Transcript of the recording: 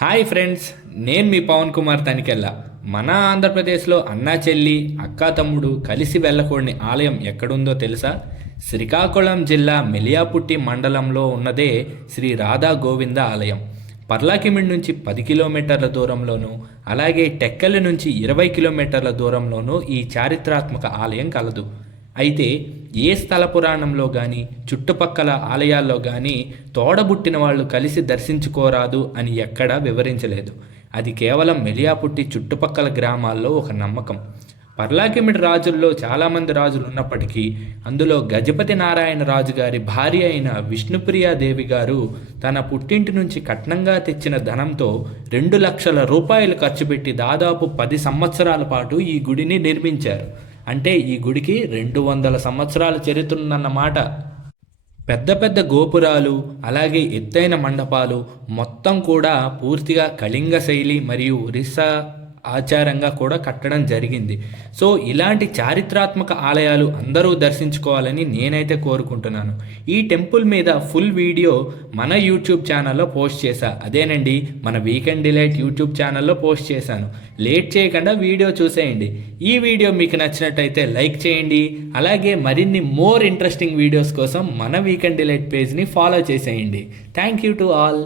Hi friends, నేను మీ పవన్ కుమార్ తనికెళ్ళ. మన ఆంధ్రప్రదేశ్లో అన్నా చెల్లి అక్కా తమ్ముడు కలిసి వెళ్ళకూడని ఆలయం ఎక్కడుందో తెలుసా? శ్రీకాకుళం జిల్లా మెలియాపుట్టి మండలంలో ఉన్నదే శ్రీ రాధా గోవింద ఆలయం. పర్లాకిమిడి నుంచి 10 కిలోమీటర్ల దూరంలోనూ, అలాగే టెక్కలి నుంచి 20 కిలోమీటర్ల దూరంలోనూ ఈ చారిత్రాత్మక ఆలయం కలదు. అయితే ఏ స్థల పురాణంలో కానీ చుట్టుపక్కల ఆలయాల్లో కానీ తోడబుట్టిన వాళ్ళు కలిసి దర్శించుకోరాదు అని ఎక్కడా వివరించలేదు. అది కేవలం మెలియాపుట్టి చుట్టుపక్కల గ్రామాల్లో ఒక నమ్మకం. పర్లాకిమిడి రాజుల్లో చాలామంది రాజులు ఉన్నప్పటికీ అందులో గజపతి నారాయణ రాజు గారి భార్య అయిన విష్ణుప్రియాదేవి గారు తన పుట్టింటి నుంచి కట్నంగా తెచ్చిన ధనంతో 2 లక్షల రూపాయలు ఖర్చు పెట్టి దాదాపు 10 సంవత్సరాల పాటు ఈ గుడిని నిర్మించారు. అంటే ఈ గుడికి 200 సంవత్సరాల చరిత్ర ఉందన్నమాట. పెద్ద పెద్ద గోపురాలు, అలాగే ఎత్తైన మండపాలు మొత్తం కూడా పూర్తిగా కళింగ శైలి మరియు ఒరిస్సా ఆచారంగా కూడా కట్టడం జరిగింది. సో ఇలాంటి చారిత్రాత్మక ఆలయాలు అందరూ దర్శించుకోవాలని నేనైతే కోరుకుంటున్నాను. ఈ టెంపుల్ మీద ఫుల్ వీడియో మన యూట్యూబ్ ఛానల్లో పోస్ట్ చేశా. అదేనండి, మన వీకెండ్ డిలైట్ యూట్యూబ్ ఛానల్లో పోస్ట్ చేశాను. లేట్ చేయకుండా వీడియో చూసేయండి. ఈ వీడియో మీకు నచ్చినట్టయితే లైక్ చేయండి. అలాగే మరిన్ని మోర్ ఇంట్రెస్టింగ్ వీడియోస్ కోసం మన వీకెండ్ డిలైట్ పేజ్ని ఫాలో చేసేయండి. Thank you to all.